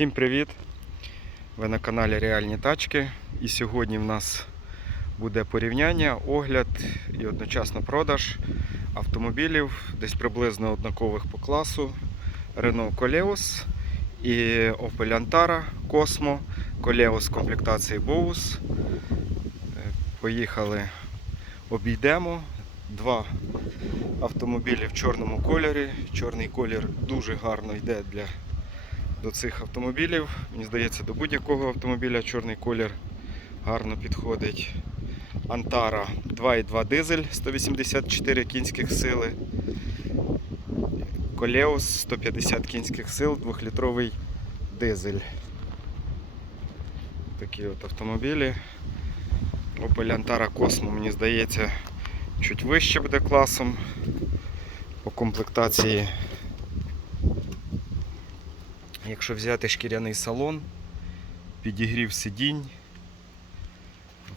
Всім привіт! Ви на каналі Реальні Тачки. І сьогодні в нас буде порівняння, огляд і одночасно продаж автомобілів десь приблизно однакових по класу Renault Coleos і Opel Antara Cosmo, Coleos комплектації Bose. Поїхали, обійдемо. Два автомобілі в чорному кольорі. Чорний колір дуже гарно йде для до цих автомобілів. Мені здається, до будь-якого автомобіля чорний колір гарно підходить. Антара 2.2 дизель 184 кінських сили. Колеос 150 кінських сил, 2-літровий дизель. Такі от автомобілі. Opel Antara Cosmo, мені здається, чуть вище буде класом по комплектації. Якщо взяти шкіряний салон, підігрів сидінь,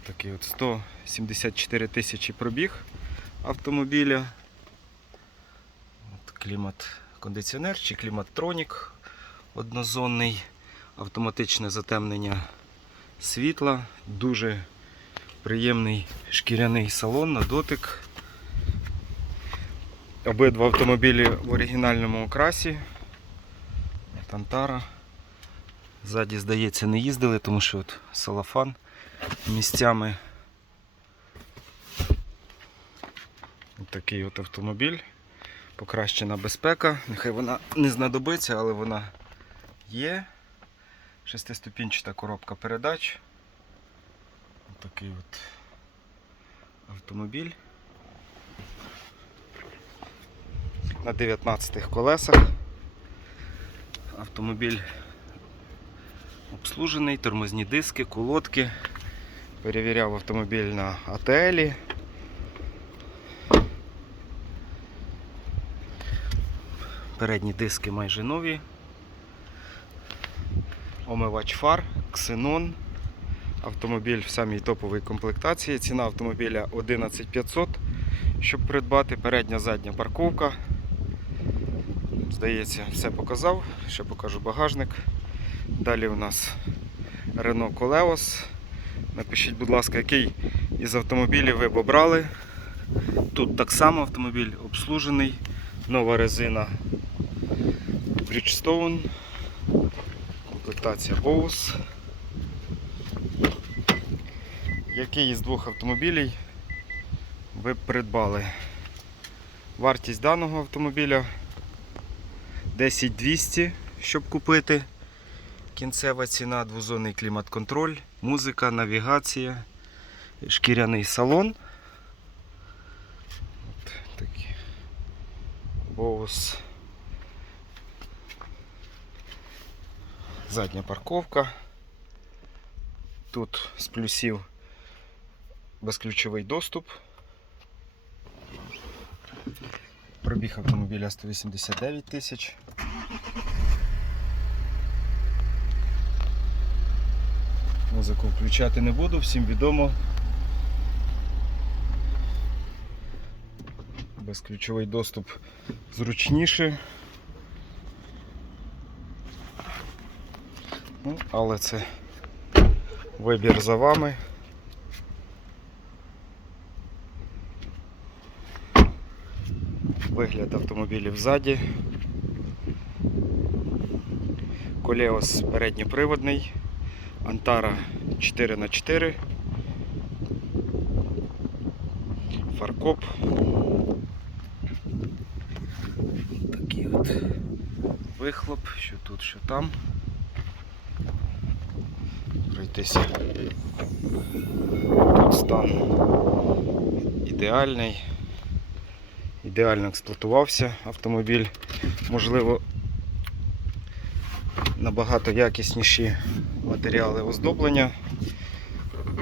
такий от 174 тисячі пробіг автомобіля. От клімат кондиціонер чи клімат-тронік однозонний, автоматичне затемнення світла, дуже приємний шкіряний салон на дотик. Обидва автомобілі в оригінальному окрасі. Тантара. Ззаді, здається, не їздили, тому що от салафан місцями. От такий от автомобіль. Покращена безпека. Нехай вона не знадобиться, але вона є. Шестиступінчата коробка передач. От такий от автомобіль. На 19 колесах. Автомобіль обслужений, тормозні диски, колодки. Перевіряв автомобіль на АТЛі. Передні диски майже нові. Омивач фар, ксенон. Автомобіль в самій топовій комплектації. Ціна автомобіля 11500, щоб придбати. Передня задня парковка. Здається, все показав. Ще покажу багажник. Далі у нас Renault Coleos. Напишіть, будь ласка, який із автомобілів ви б обрали. Тут так само автомобіль обслужений, нова резина Bridgestone, комплектація Bose. Який із двох автомобілів ви б придбали? Вартість даного автомобіля 10200, щоб купити. Кінцева ціна, двозонний клімат-контроль, музика, навігація, шкіряний салон. Такі. Боус. Задня парковка. Тут з плюсів безключовий доступ. Пробіг автомобіля 189 тисяч. Музику включати не буду, всім відомо. Безключовий доступ зручніше. Ну, але це вибір за вами. Вигляд автомобілів ззаді. Колеос передньоприводний. Антара 4х4. Фаркоп. Такий от вихлоп, що тут, що там. Пройтися. Тут стан ідеальний. Ідеально експлуатувався автомобіль. Можливо, набагато якісніші матеріали оздоблення,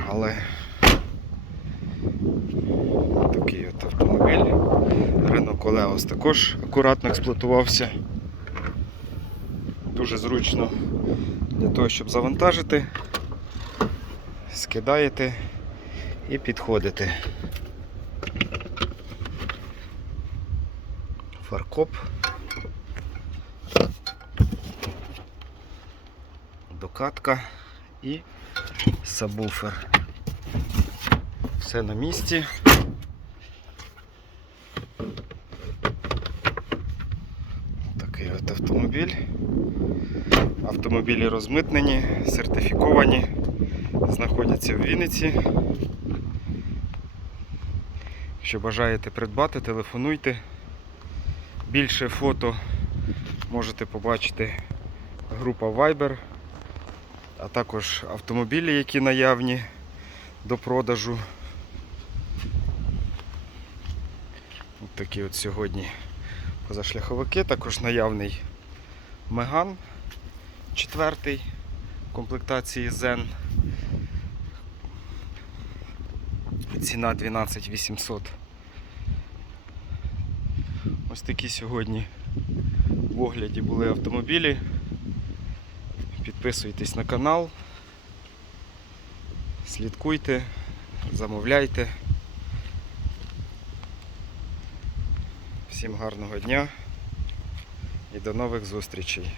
але такий от автомобіль. Renault Coleos також акуратно експлуатувався. Дуже зручно для того, щоб завантажити, скидаєте і підходите. Фаркоп. докатка і сабвуфер. Все на місці. Такий от автомобіль. Автомобілі розмитнені, сертифіковані, знаходяться в Вінниці. Якщо бажаєте придбати, телефонуйте. Більше фото можете побачити група Viber, а також автомобілі, які наявні до продажу. От такі от сьогодні позашляховики, також наявний Меган четвертий комплектації Zen. Ціна 12 800. Ось такі сьогодні в огляді були автомобілі. Підписуйтесь на канал, слідкуйте, замовляйте. Всім гарного дня і до нових зустрічей.